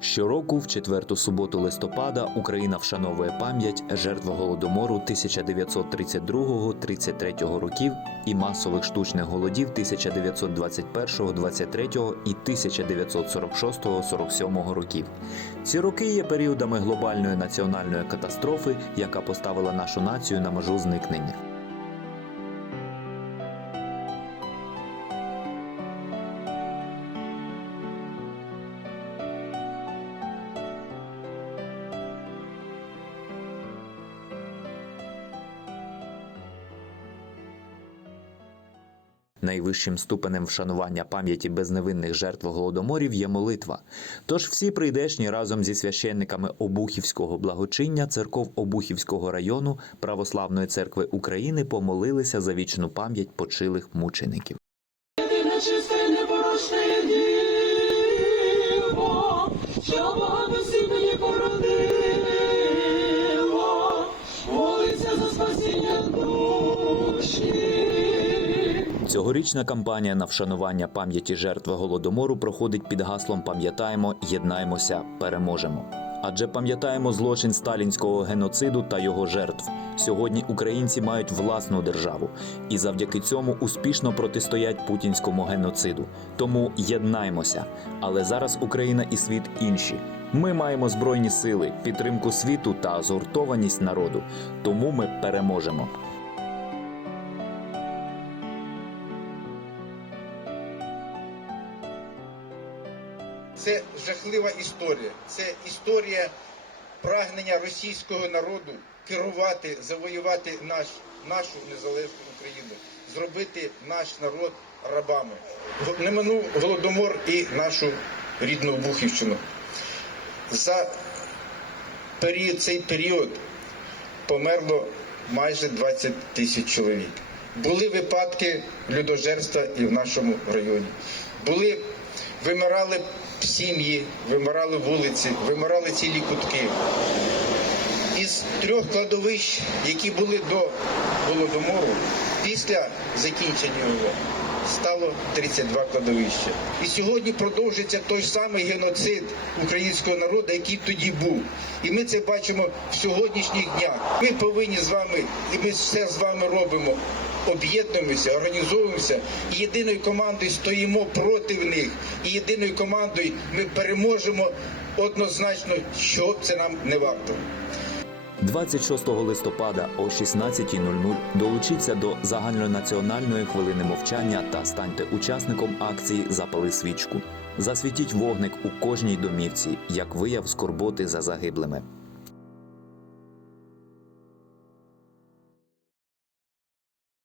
Щороку, в четверту суботу листопада, Україна вшановує пам'ять жертв голодомору 1932-33 років і масових штучних голодів 1921, 23 і 1946-47 років. Ці роки є періодами глобальної національної катастрофи, яка поставила нашу націю на межу зникнення. Найвищим ступенем вшанування пам'яті безневинних жертв голодоморів є молитва. Тож всі прийдешні разом зі священниками Обухівського благочиння церков Обухівського району Православної церкви України помолилися за вічну пам'ять почилих мучеників. Цьогорічна кампанія на вшанування пам'яті жертв голодомору проходить під гаслом Пам'ятаємо, єднаємося, переможемо. Адже пам'ятаємо злочин сталінського геноциду та його жертв. Сьогодні українці мають власну державу і завдяки цьому успішно протистоять путінському геноциду. Тому єднаймося. Але зараз Україна і світ інші. Ми маємо збройні сили, підтримку світу та згуртованість народу. Тому ми переможемо. Це жахлива історія. Це історія прагнення російського народу керувати, завоювати наш, нашу незалежну Україну, зробити наш народ рабами. Не минув голодомор і нашу рідну Бухівщину. За період, цей період померло майже 20 тисяч чоловік. Були випадки людожерства і в нашому районі. Були, вимирали сім'ї, вимирали вулиці, вимирали цілі кутки. Із трьох кладовищ, які були до голодомору, після закінчення його стало 32 кладовища. І сьогодні продовжується той самий геноцид українського народу, який тоді був. І ми це бачимо в сьогоднішніх днях. Ми повинні з вами, і ми все з вами робимо. Об'єднуємося, організовуємося і єдиною командою стоїмо проти них. І єдиною командою ми переможемо однозначно, що це нам не варто. 26 листопада о 16.00 долучіться до загальнонаціональної хвилини мовчання та станьте учасником акції Запали свічку. Засвітіть вогник у кожній домівці як вияв скорботи за загиблими.